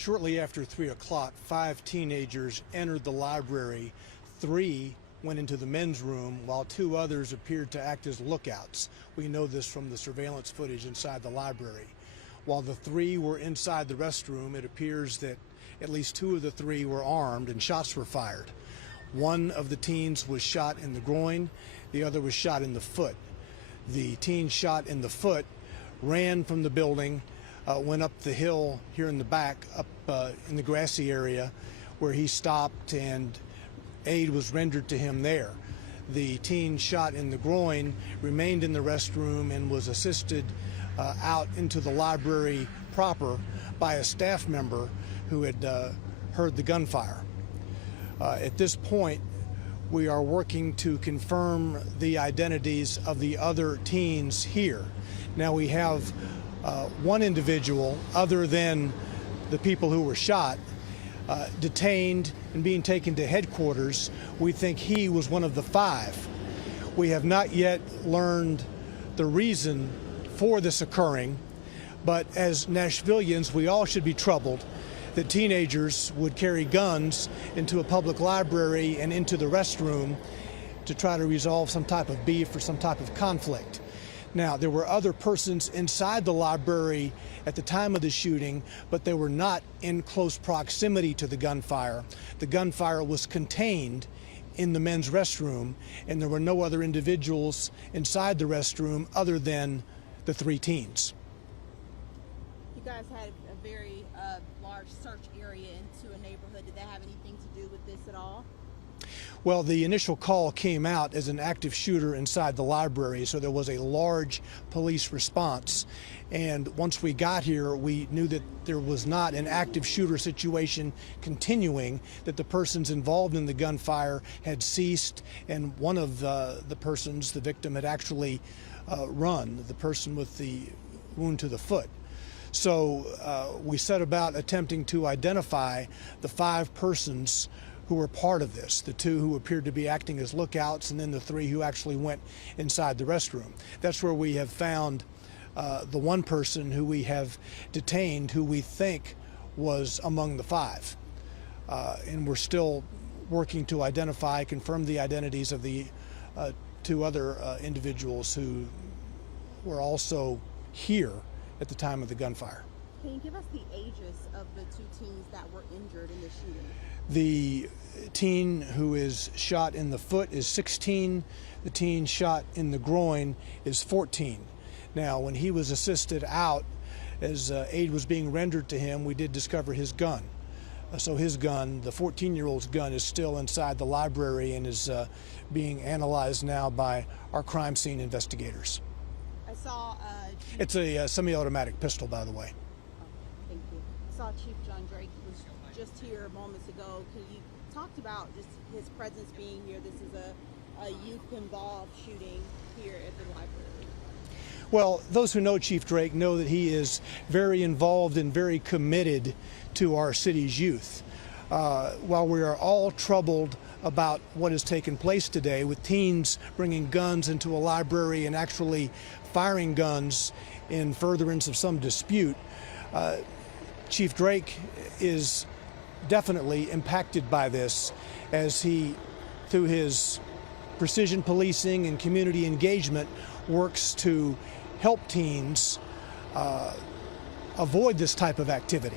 Shortly after 3 o'clock, 5 teenagers entered the library. 3 went into the men's room, while 2 others appeared to act as lookouts. We know this from the surveillance footage inside the library. While the 3 were inside the restroom, it appears that at least 2 of the 3 were armed and shots were fired. One of the teens was shot in the groin, the other was shot in the foot. The teen shot in the foot ran from the building, went up the hill here in the back, up in the grassy area, where he stopped and aid was rendered to him there. The teen shot in the groin remained in the restroom and was assisted out into the library proper by a staff member who had heard the gunfire. At this point, we are working to confirm the identities of the other teens here. Now we have one individual, other than the people who were shot, detained and being taken to headquarters. We think he was one of the 5. We have not yet learned the reason for this occurring, but as Nashvillians, we all should be troubled that teenagers would carry guns into a public library and into the restroom to try to resolve some type of beef or some type of conflict. Now, there were other persons inside the library at the time of the shooting, but they were not in close proximity to the gunfire. The gunfire was contained in the men's restroom, and there were no other individuals inside the restroom other than the 3 teens. You guys had a very large search area into a neighborhood. Did that have anything to do with this at all? Well, the initial call came out as an active shooter inside the library, so there was a large police response. And once we got here, we knew that there was not an active shooter situation continuing, that the persons involved in the gunfire had ceased, and one of the persons, the victim, had actually run, the person with the wound to the foot. So we set about attempting to identify the 5 persons who were part of this, the 2 who appeared to be acting as lookouts, and then the 3 who actually went inside the restroom. That's where we have found the one person who we have detained, who we think was among the 5. And we're still working to identify, confirm the identities of the 2 other individuals who were also here at the time of the gunfire. Can you give us the ages of the 2 teens that were injured in the shooting? The teen who is shot in the foot is 16. The teen shot in the groin is 14. Now, when he was assisted out, as aid was being rendered to him, we did discover his gun. So his gun, the 14-year-old's gun, is still inside the library and is being analyzed now by our crime scene investigators. I saw It's a semi-automatic pistol, by the way. Thank you. I saw Chief John Drake was just here moments ago. You talked about just his presence being here. This is a youth-involved shooting here at the library. Well, those who know Chief Drake know that he is very involved and very committed to our city's youth. While we are all troubled about what has taken place today with teens bringing guns into a library and actually firing guns in furtherance of some dispute, Chief Drake is definitely impacted by this, as he, through his precision policing and community engagement, works to help teens avoid this type of activity.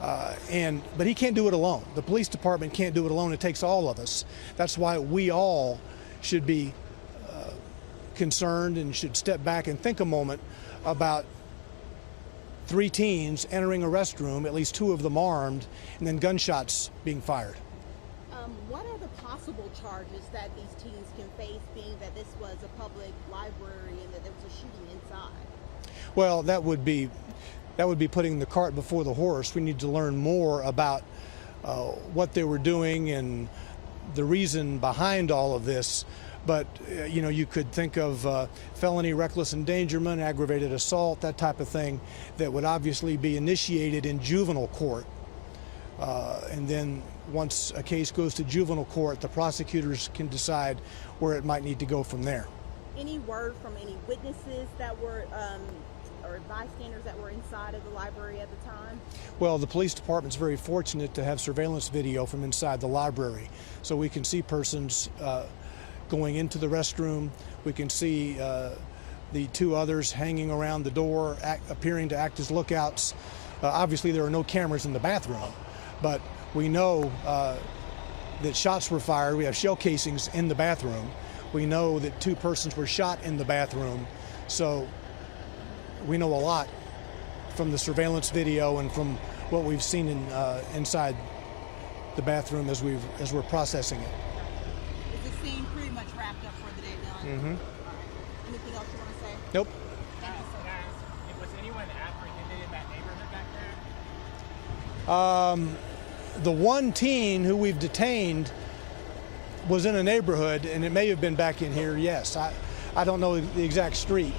But he can't do it alone. The police department can't do it alone. It takes all of us. That's why we all should be concerned and should step back and think a moment about 3 teens entering a restroom, at least 2 of them armed, and then gunshots being fired. What are the possible charges that these teens can face, being that this was a public library and that there was a shooting inside? Well, that would be putting the cart before the horse. We need to learn more about what they were doing and the reason behind all of this. But you could think of felony reckless endangerment, aggravated assault, that type of thing, that would obviously be initiated in juvenile court. And then once a case goes to juvenile court, the prosecutors can decide where it might need to go from there. Any word from any witnesses that were or bystanders that were inside of the library at the time? Well, the police department's very fortunate to have surveillance video from inside the library, so we can see persons going into the restroom. We can see the two others hanging around the door, appearing to act as lookouts. Obviously, there are no cameras in the bathroom, but we know that shots were fired. We have shell casings in the bathroom. We know that two persons were shot in the bathroom. So we know a lot from the surveillance video and from what we've seen inside the bathroom as we're processing it. Is the scene pretty much wrapped up for the day, Dylan? Mm-hmm. All right. Anything else you want to say? Nope. Thank you so much. Was anyone apprehended in that neighborhood back there? The one teen who we've detained was in a neighborhood, and it may have been back in here, yes. I don't know the exact street,